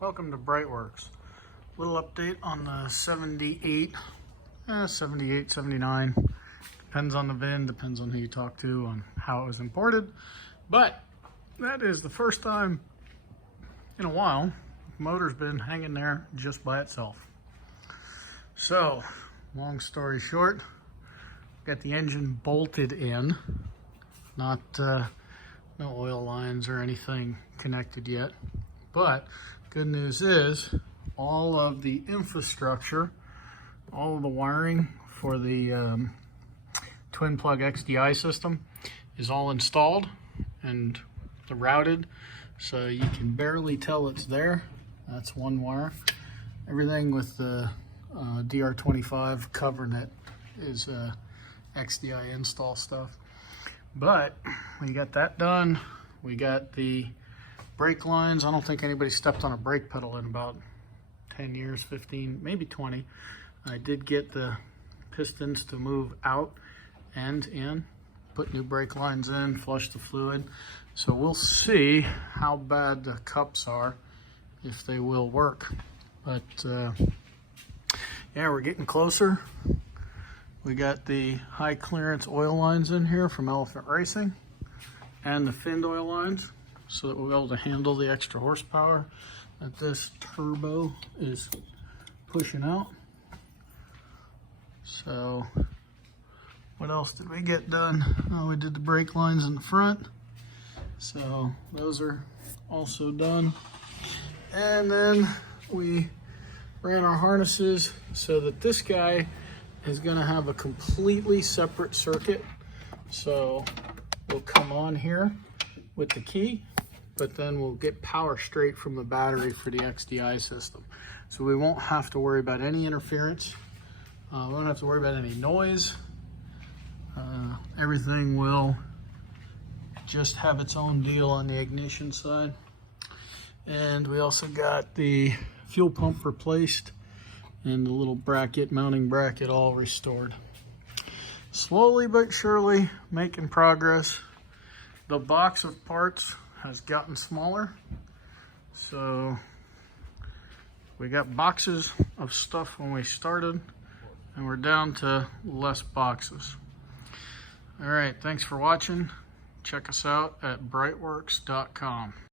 Welcome to BreitWerks. Little update on the 78, 79. Depends on the VIN, depends on who you talk to, on how it was imported. But that is the first time in a while the motor's been hanging there just by itself. So, long story short, got the engine bolted in, not no oil lines or anything connected yet. But good news is all of the infrastructure, all of the wiring for the twin plug XDI system is all installed and routed, so you can barely tell it's there. That's one wire. Everything with the DR25 covering it is XDI install stuff. But we got that done. We got the brake lines. I don't think anybody stepped on a brake pedal in about 10 years, 15, maybe 20. I did get the pistons to move out and in, put new brake lines in, flush the fluid. So we'll see how bad the cups are, if they will work. But yeah, we're getting closer. We got the high clearance oil lines in here from Elephant Racing and the finned oil lines, so that we'll be able to handle the extra horsepower that this turbo is pushing out. So what else did we get done? Oh, we did the brake lines in the front, so those are also done. And then we ran our harnesses so that this guy is going to have a completely separate circuit. So we'll come on here with the key, but then we'll get power straight from the battery for the XDI system. So we won't have to worry about any interference. We won't have to worry about any noise. Everything will just have its own deal on the ignition side. And we also got the fuel pump replaced and the little bracket, mounting bracket, all restored. Slowly but surely making progress. The box of parts has gotten smaller, so we got boxes of stuff when we started and we're down to less boxes. All right, thanks for watching. Check us out at brightworks.com.